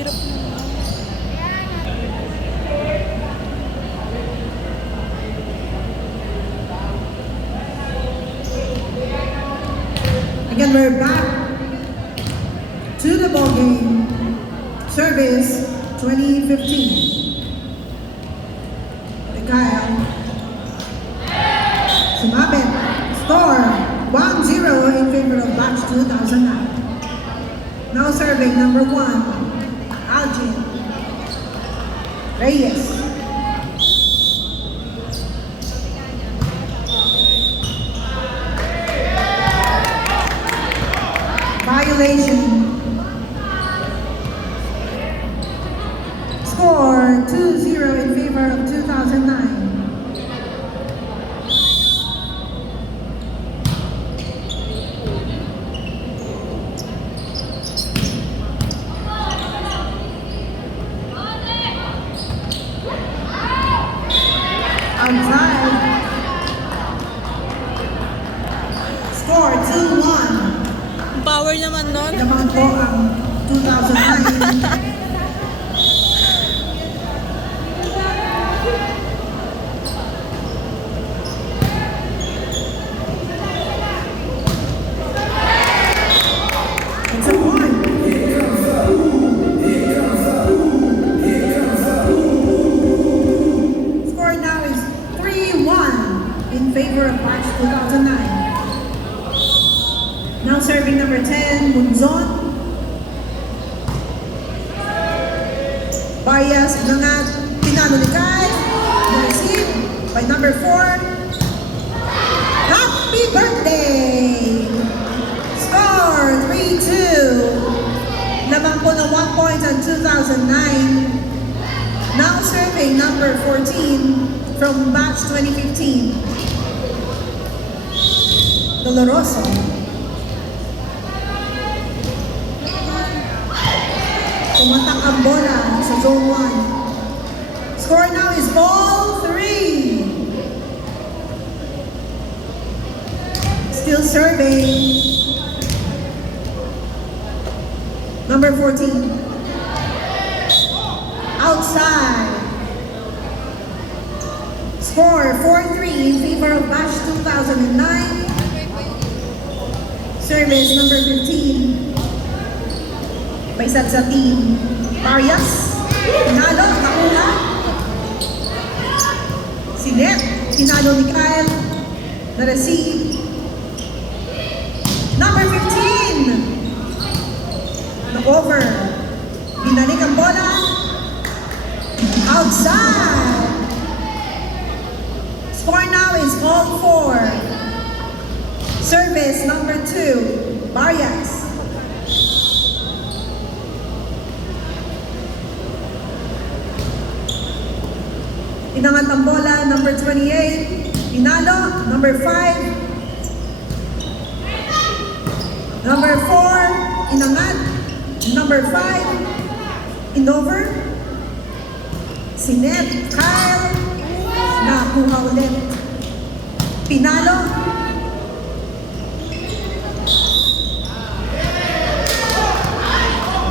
Hirap naman. Again, we're back to the ball game. Service 2015. Kyle. Sumabit. Score 1-0 in favor of batch 2009. Now serving number 1, Algin Reyes. Violation. Score 2-0 in favor of 2009. Outside. Score 2-1. Ang power naman nun. Naman po ang 2009. It's a point. Score now is 3-1 in favor of batch 2009. Now serving number 10, Munzon. Bias, Nangat, Pinano ni Kai. Received by number 4. Happy birthday! Score 3-2. Lamang po ng 1 point on 2009. Now serving number 14 from batch 2015. Doloroso. Tumatak ang bola sa zone 1. Score now is ball 3. Still serving. Number 14. Outside. Score 4-3 in favor of batch 2009. Service number 15. Paisat sa team. Marias. Pinalo. Nakuha. Sinet. Pinalo ni Kyle. Na-receive. Number 15. Na-over. Binalik ang bola. Outside. Score now is all 4. Service number 2. Marias. Inangat ang bola, number 28. Pinalo, number 5. Number 4, inangat. Number 5, inover. Sinet, Kyle. Nakuha ulit. Pinalo.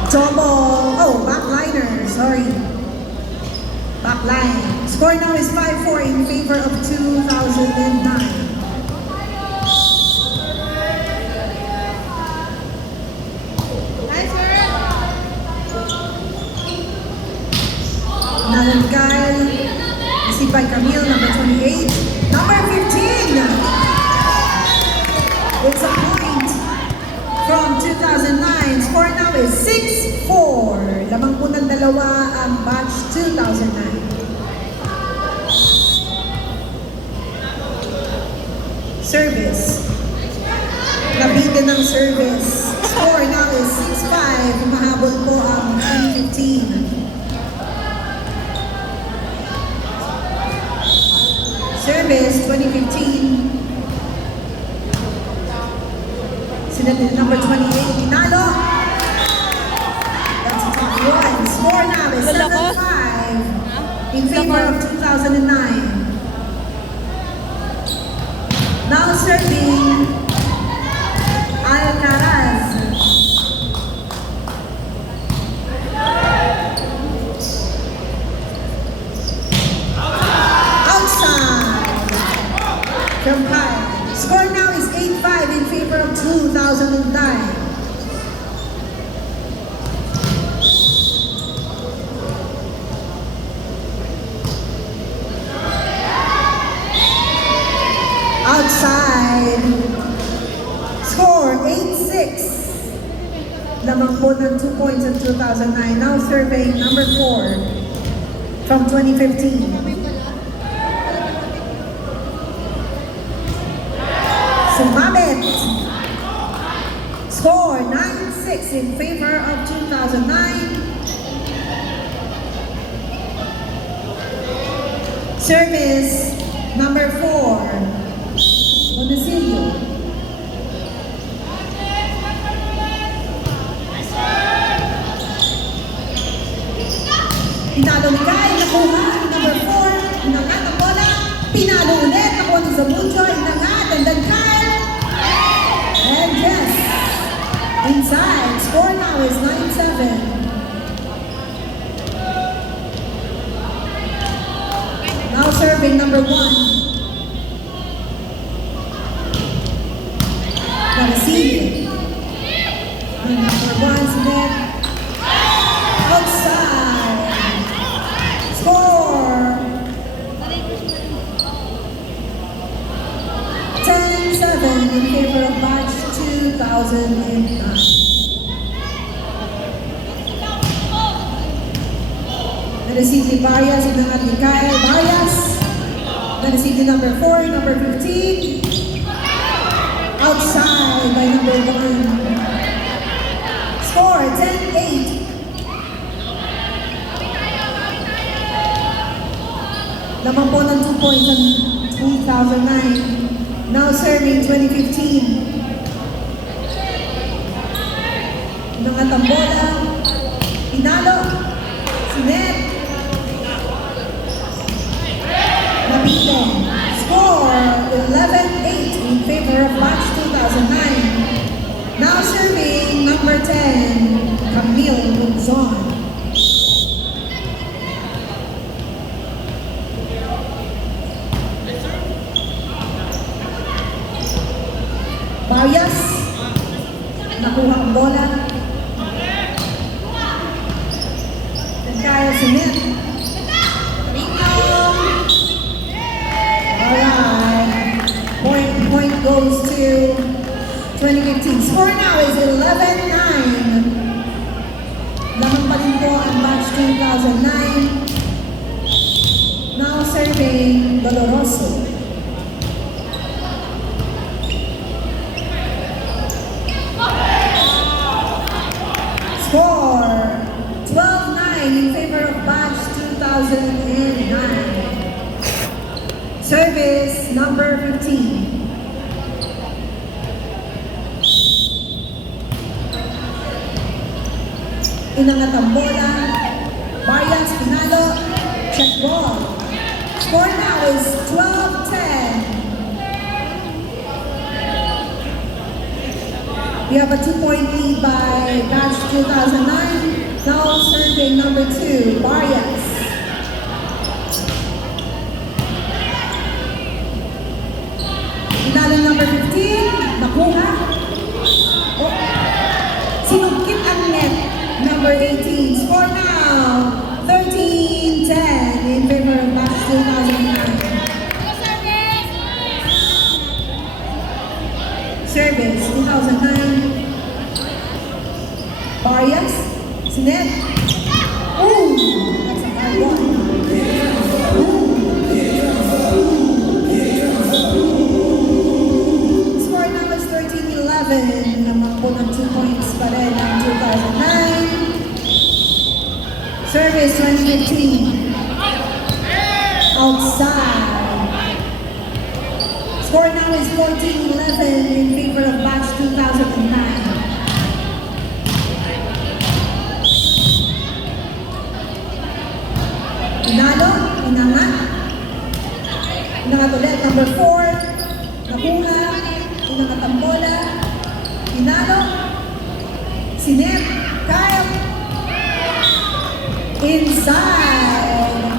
Double. Oh, backliner. Sorry. Backline. Score now is 5-4 in favor of 2009. Nalan Kyle. Received by Camille, number 28. Number 15. It's a point from 2009. Score now is 6-4. Lamang po ng dalawa ang batch 2009. Service. Nabitin ng service. Score now is 6-5. Mahabol po ang 2015. Service 2015. Sinunod number 28. Pinalo. That's a top one. Score now is 7-5 in favor of 2009. Now serving Alcaraz. Score 8-6. Lamang po ng 2 points in 2009. Now serving number 4 from 2015. Sumabit. Score 9-6 in favor of 2009. Service number 4. Monasilio. Pinalo ni Kai, nakuha, number 4, inangat ang bola, pinalo ulit, nakuha ni Zamudio, inangat, and then Kyle, and yes, inside, score now is 9-7. Now serving number 1. Garcia. And number 1, Smith, outside. Score 10-7 in favor of batch 2009. Na-receive ni Barrias, inangat ni Kyle. Barrias. Na-receive ni number 4, number 15. Outside by number 1. Score 10-8. Lamang po ng 2 points in 2009. Now serving 2015. Inangat ang bola. Pinalo. Sinet. Napitan. Score 11-8 in favor of batch 2009. Now serving number 10, Camille Luzon. Barrias, nakuha ang bola. And Kyle Smith. Alright. Point goes to 2015. Score now is 11-9. Lamang pa rin po ang batch 2009. Now serving Doloroso. Score 12-9 in favor of batch 2009. Service number 15. Inangat ang bola. Barrias, pinalo. Check ball. Score now is 12-10. We have a 2-point lead by batch 2009. Now serving number 2, Barrias. Pinalo number 15, nakuha. Oh. Sinungkit ang net, number 18. Score now, 13-10 in favor of batch 2009. Service 2009. Barrias, Sinet. Ooh, that's a hard one. Score now is 13-11. Naman po ng 2 points pa rin ng 2009. Service 2015. Outside. Score now is 14-11 in favor of batch 2009. Pinalo, inangat. Inangat ulit, number 4. Nakuha, inangat ang bola. Pinalo. Sinet, Kyle. Inside.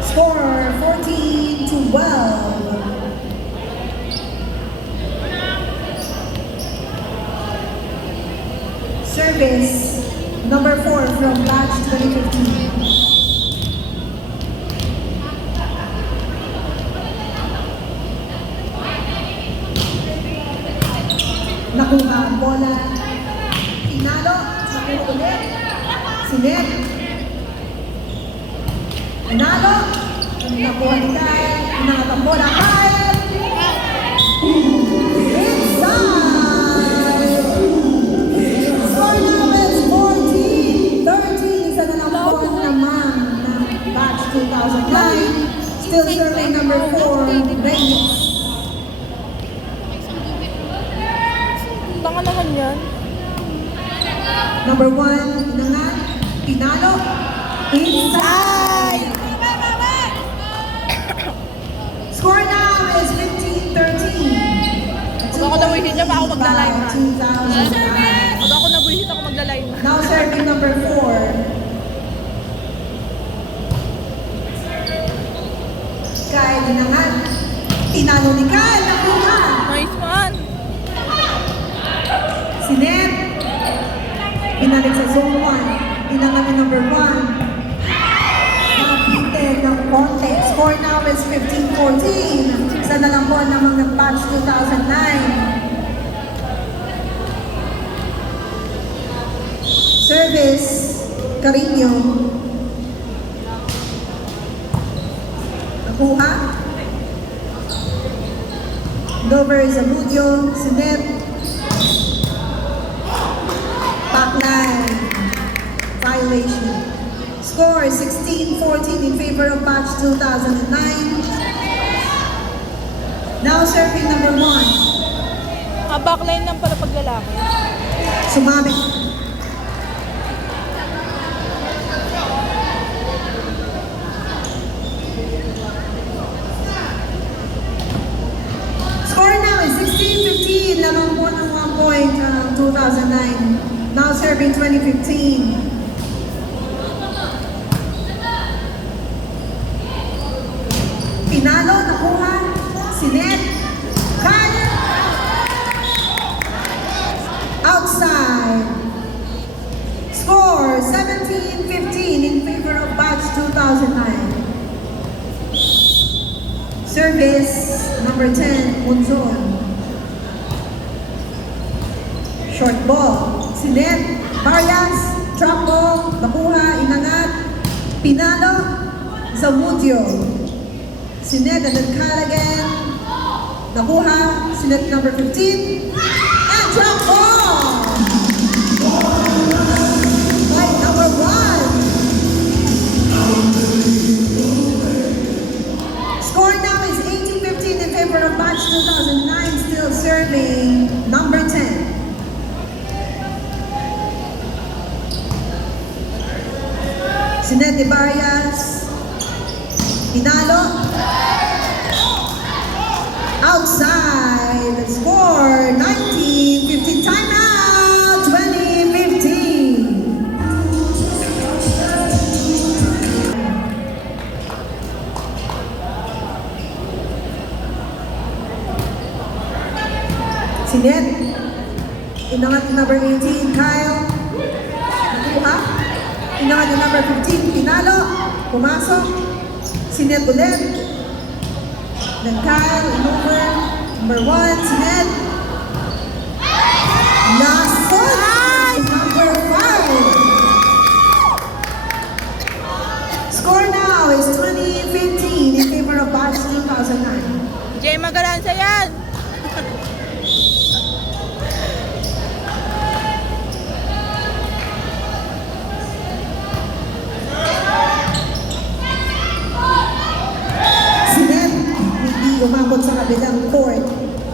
Score 14-12. Service number 4 from batch 2015. nakuha ang bola. Pinalo, nakuha ulit. Sinet. Pinalo, nakuha ni Kyle. Inangat ang bola, Kyle. Inside. Score now is 14-13. Isa na lang po naman ng batch 2009. Still serving number 4, Reyes. Tanga naman yan. Number 1, Inangat. Pinalo. Inside. Score now is 15-13. Pag ako nabuhisit niya, pa ako magla-line man. 2009. Pag ako nabuhisit, ako magla-line man. Now serving number 4. Kyle Inangat. Tinalo ni Kyle. Nakuha. Nice man. Sinet. Pinalik sa zone 1. Inangat ni number 1. Napitin ng konti. Score now is 15-14. Isa na lang po namang ng batch 2009. Service, Carino. Nakuha. Dover Zamudio, Sinet. Backline. Violation. Score 16-14 in favor of batch 2009. Now serving number 1. Backline lang para pag lalaki. Sumami. Score now is 16-15. Lamang po ng 1 point 2009. Now serving 2015. Pinalo, nakuha. Sinet. Kyle. Outside. Score 17-15 in favor of batch 2009. Service number 10, Munzon. Short ball. Sinet. Marias. Drop ball. Nakuha. Inangat. Pinalo. Zamudio. Sinet and then Kyle again. Nakuha. Sinet number 15. And drop ball! By number 1. Score now is 18-15 in favor of batch 2009. Still serving number 10. Sinet de Barrias. Pinalo. Outside. Score 19-15. Timeout. 2015. Sinet. Inangat ni number 18, Kyle. Nakuha. Inangat ni number 15, Pinalo. Pumasok. Sinet ulit. Then Kyle, over. Number 1, Sinet. Last one. Number 5. Score now is 20-15 in favor of batch 2009. Jay, magalansa yan. Sinet, hindi umabot sa kabilang court.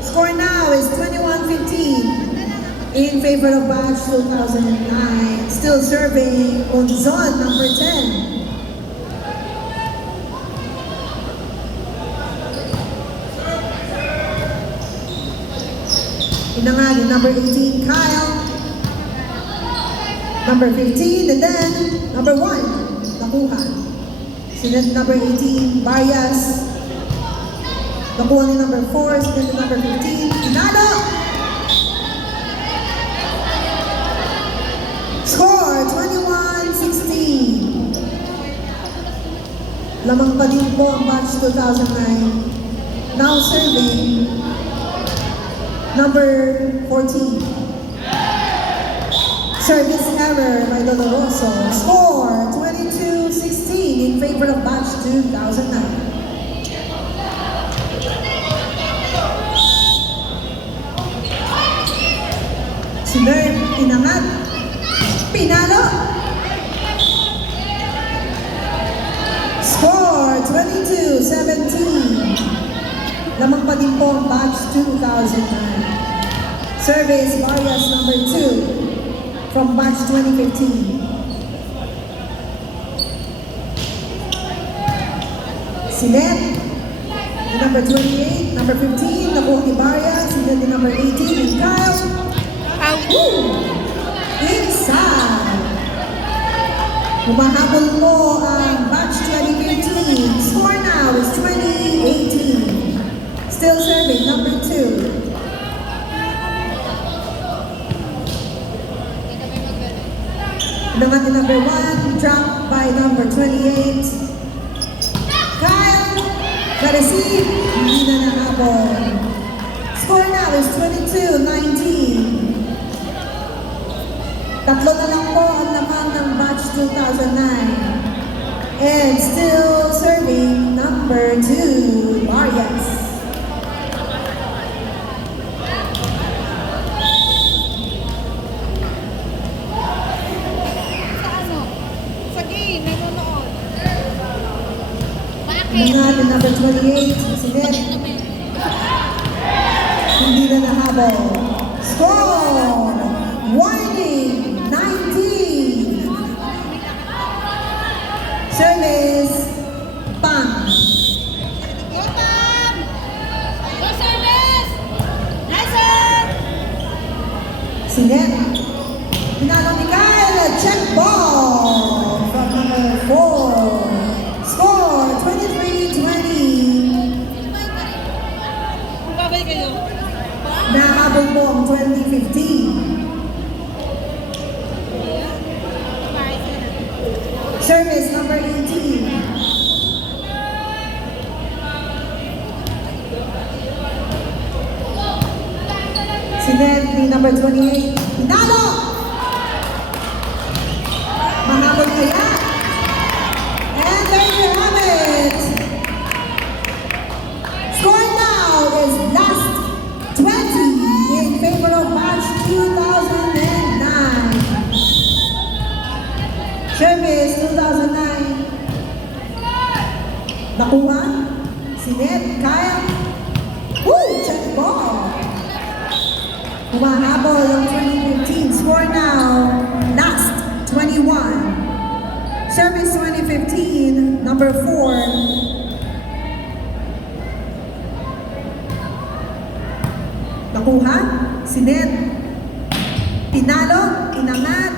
Score now is 21-15 in favor of batch 2009. Still serving Monzon, number 10. Inangagi, number 18, Kyle. Number 15, and then number 1, nakuha. Sinet number 18, Barrias. Nakuha ni number 4, sinet number 15, Pinalo. Score, 21-16. Lamang pa din po ang batch 2009. Now serving number 14. Service error by Doloroso. Score 22-16 in favor of batch 2009. Sinerve, inangat. Pinalo. Score 22-17. Lamang pa din po ang batch 2009. Service Marias number 2 from batch 2015. Sinet, the number 28, number 15, nakuha ni Marias, and then the number 18, and Kyle. Inside. Humahabol po ang batch 2015. Score now is 20-18. Still serving, number 2. Naman the number 1, dropped by number 28. Kyle, na-receive, hindi na nahabol. Score now is 22-19. Tatlo na lang po ang naman ng batch 2009. And still serving number 2, Marias. Sa game, nanonood. Nangat number 28, si Ned. Hindi na nahabol. Score! Warning! 19! Service! Pang! Go, Pam! Go, service! Nice, sir! Si Ned. Pinalo ni Kyle. Check ball! From number 4. Score! 23-20. Babay kayo. Nahabol po ang 2015. Service number 18. Si Ned, ni number 28. Pinalo! Mahabol kaya? And there you have it! Score now is last 20 in favor of batch 2009. Service 2009. Nakuha. Si Ned, Kyle. Woo! Check ball. Humahabol yung 2015. Score now. Last 21. Service 2015. Number 4. Nakuha. Si Ned. Pinalo. Inangat.